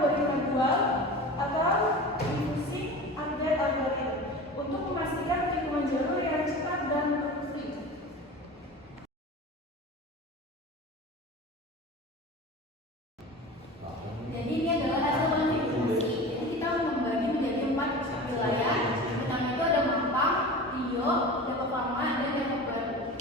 boleh manual atau using update algorithm untuk memastikan lingkungan jalur yang cepat dan free. Jadi ini adalah hasil konfigurasi. Jadi kita membagi menjadi 4 wilayah. Pertama itu ada Mampang, Rio, Depok Lama, dan Depok Baru.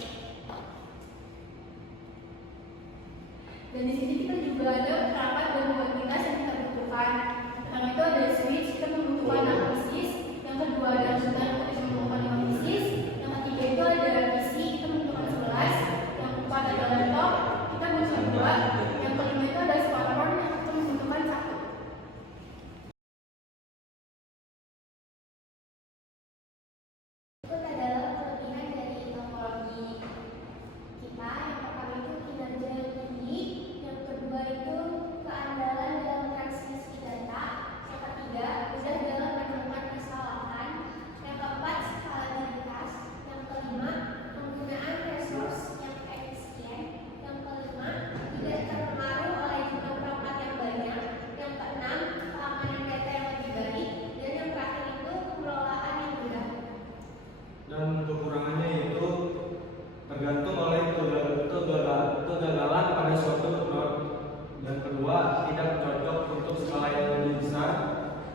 Dan di sini kita juga ada perangkat dan kuantitas yang kita butuhkan. Pertama itu ada switch, kita membutuhkan analisis. Yang kedua ada router, kita membutuhkan analisis. Yang ketiga itu ada PC, kita membutuhkan 11. Yang keempat ada laptop, kita membutuhkan 2. Yang kelima itu ada smartphone, yang kita membutuhkan 1. Itu adalah kelebihan dari topologi kita. Yang pertama itu kinerja yang tinggi, yang kedua itu keandalan dalam transmisi data, yang ketiga mudah dalam menemukan kesalahan, yang keempat skalabilitas, yang kelima penggunaan resource yang efisien, yang kelima tidak terpengaruh oleh jumlah perangkat yang banyak, yang keenam keamanan data yang lebih baik, dan yang terakhir itu pengelolaan yang mudah. Dan kekurangannya itu tergantung oleh kegagalan pada suatu node. Dan kedua, tidak cocok untuk skala yang lebih besar.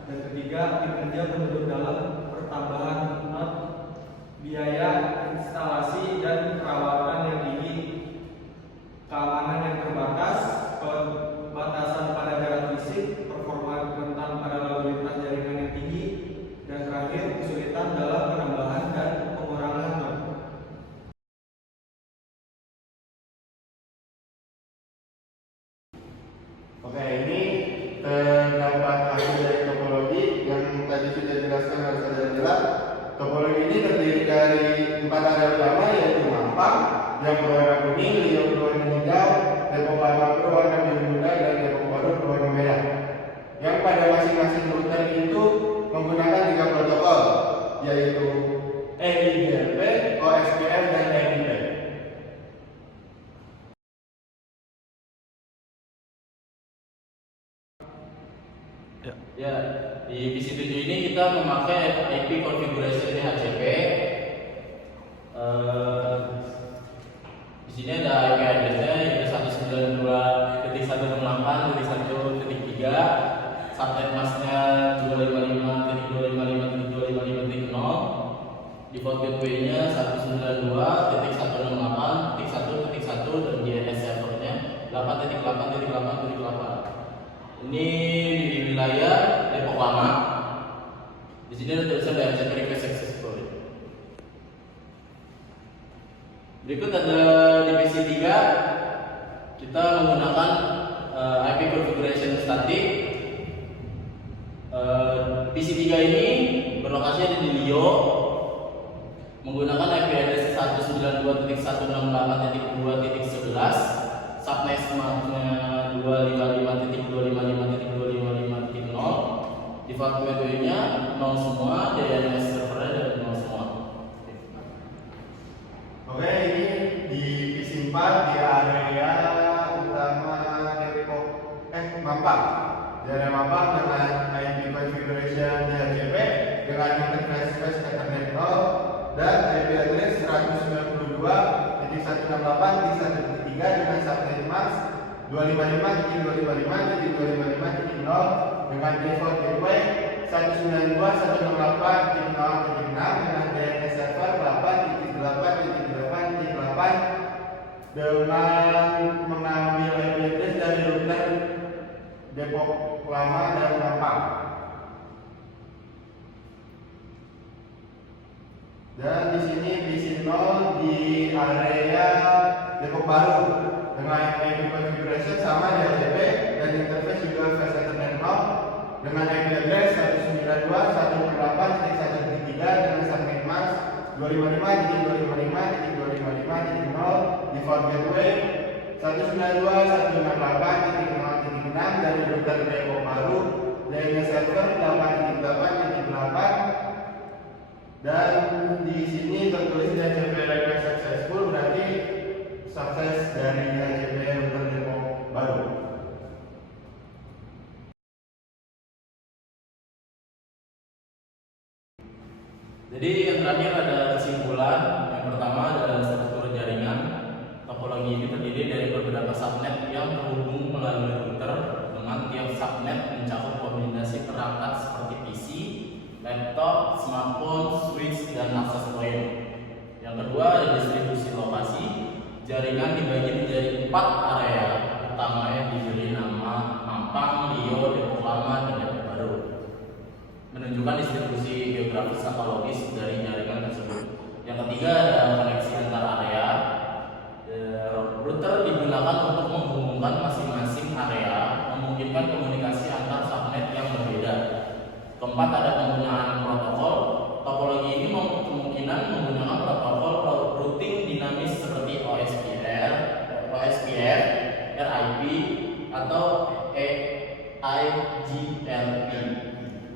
Dan ketiga, kinerja menurun dalam pertambahan node, biaya instalasi dan perawatan yang tinggi, keamanan yang terbatas, pembatasan pada jarak fisik, performa rentan pada lalu lintas jaringan yang tinggi, dan terakhir kesulitan dalam penambahan dan pengurangan node. Oke, ini terdapat hasil dari topologi yang tadi sudah dijelaskan oleh saudara jelas. Topologi ini terdiri dari 4 area utama, yaitu Mampang yang berwarna kuning, Rio berwarna hijau, Depok Lama berwarna biru muda, dan Depok Baru berwarna merah. Yang pada masing-masing router itu menggunakan 3 protokol, yaitu EIGRP, OSPF, dan EIP. Ya, di PC7 ini kita memakai IP configuration DHCP. Di sini ada IP address-nya yaitu 192.168.1.3, subnet mask-nya 255.255.255.0, default gateway-nya 192.168.1.1 dan DNS server-nya 8.8.8.8. Ini di wilayah Depok Lama. Di sini ada tulisan DHCP request successful. Berikut ada di PC3 kita menggunakan IP configuration static. PC3 ini berlokasi ada di Rio, menggunakan IP address 192.168.2.11, subnet mask-nya 255.255.255.0, default gateway-nya 0 semua, DNS server-nya dari 0 semua. Oke, ini di PC4 di area utama Depok Mampang. Di area Mampang dengan IP configuration DHCP dengan interface space Ethernet 0 dan IP address 192.168.1.3 dengan subnet mask 255.255.255.0 dengan default gateway 192.168.0.6 dengan DNS server 8.8.8.8 dengan mengambil IP address dari router Depok Lama dan Mampang. Dan di sini PC0 di area Depok Baru dengan IP configuration sama DHCP dan interface juga fast Ethernet 0 dengan IP address 192.168.1.3 dengan subnet mask 255.255.255.0 default gateway 192.168.0.6 dari router Depok Baru, DNS server 8.8.8 dan di sini tertulis DHCP request successful, berarti sukses dari DHCP router Depok Baru. Jadi yang terakhir ada kesimpulan. Yang pertama adalah struktur jaringan. Topologi ini terdiri dari beberapa subnet yang terhubung melalui router, dengan tiap subnet mencakup kombinasi perangkat seperti PC, laptop, smartphone, switch, dan access point. Yang kedua ada distribusi lokasi. Jaringan dibagi menjadi 4 area utama yang diberi nama Mampang, Rio, Depok Lama, dan Depok Baru, menunjukkan distribusi geografis atau logis dari jaringan tersebut. Yang ketiga ada koneksi antar area. Router digunakan untuk menghubungkan masing-masing area, memungkinkan komunikasi antar subnet yang berbeda. Keempat ada penggunaan protokol. Topologi ini kemungkinan menggunakan protokol routing dinamis seperti OSPF, RIP, atau EIGRP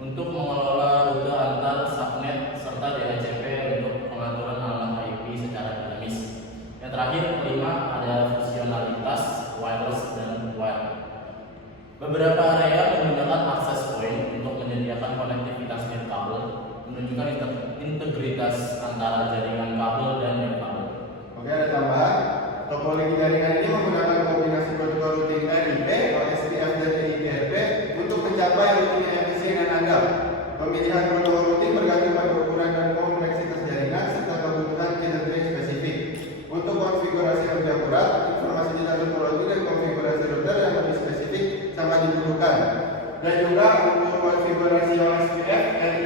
untuk mengelola rute antar subnet serta DHCP untuk pengaturan alamat IP secara dinamis. Yang terakhir kelima ada fungsionalitas wireless dan wired. Beberapa area menggunakan access point untuk menyediakan konektivitas nirkabel, menunjukkan integritas antara jaringan kabel dan nirkabel. Oke, ada tambahan. Topologi jaringan ini menggunakan kombinasi protokol routing RIP, OSPF, dan EIGRP untuk mencapai routing yang efisien dan andal. Pemilihan protokol routing bergantung pada ukuran dan kompleksitas jaringan serta kebutuhan kinerja yang spesifik. Untuk konfigurasi yang lebih akurat, informasi tentang topologi dan konfigurasi router yang lebih spesifik sangat dibutuhkan. Dan juga untuk konfigurasi OSPF, RIP,